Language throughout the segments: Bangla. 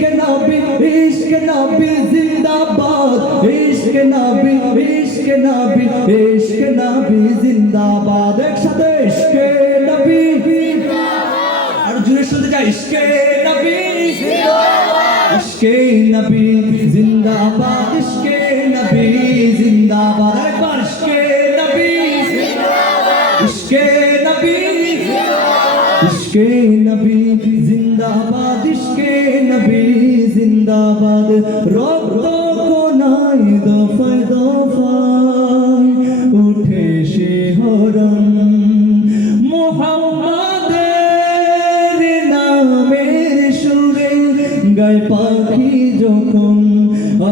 ইশক নবী ইশক নবী জিন্দাবাদ, ইশক নবী ইশক নবী ইশক নবী জিন্দাবাদ। একসাথে ইশক নবী আর জুড়ে শুনতে চাই, ইশকে নবী ইশকে নবী জিন্দাবাদ, ইশকে নবী জিন্দাবাদ। একবার ইশকে নবী ইশকে নবী ইশকে নবী জিন্দাবাদ, ইশকে জিন্দাবাদ রক্ত কোনায় দফায় দফায় উঠে শিহরণ মোহাম্মদের নামের সুরে গায় পাখি যখন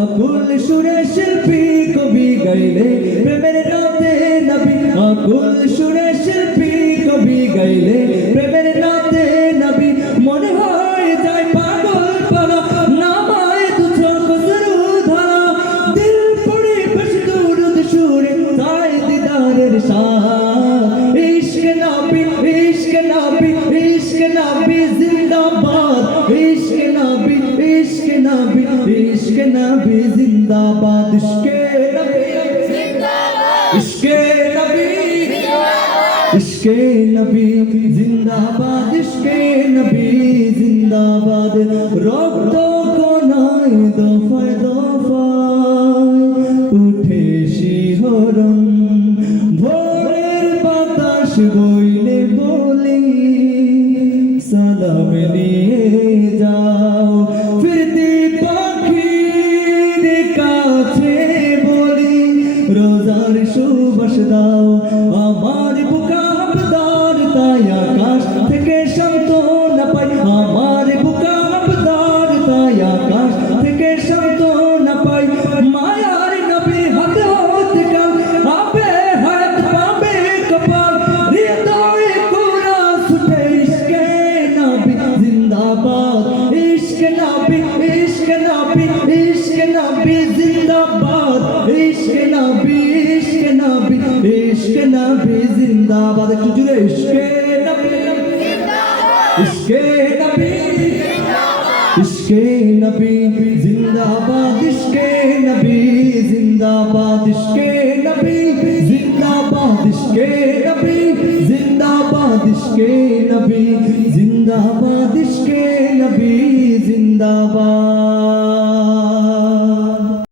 আকুল সুরে শিল্পী কবি গাইলে প্রেমের নাতে নবী। আকুল সুরে শিল্পী কবি গাইলে ইশক নবী ইশক নবী ইশক নবী জিন্দাবাদ ইশক নবী ইশক নবী ইশক নবী জিন্দাবাদ ইশকে নবী ইশকে নবী ইশকে নবী জিন্দাবাদ ইশকে নবী জিন্দাবাদ রক্ত কোনায় দফায় দফায় উঠে শিহরণ সালাম নিয়ে যাও। ফিরতি পাখির কাছে বলি রোজার সুবাস দাও আমার বুকাপ আবদার ইশকে নবী ইশকে নবী ইশকে নবী জিন্দাবাদ একটু জুড়ে ইশকে নবী ইশকে নবী ইশকে নবী জিন্দাবাদ ইশকে নবী জিন্দাবাদ ইশকে নবী জিন্দাবাদ ইশকে নবী জিন্দাবাদ ইশকে নবী জিন্দাবাদ ইশকে নবী জিন্দাবাদ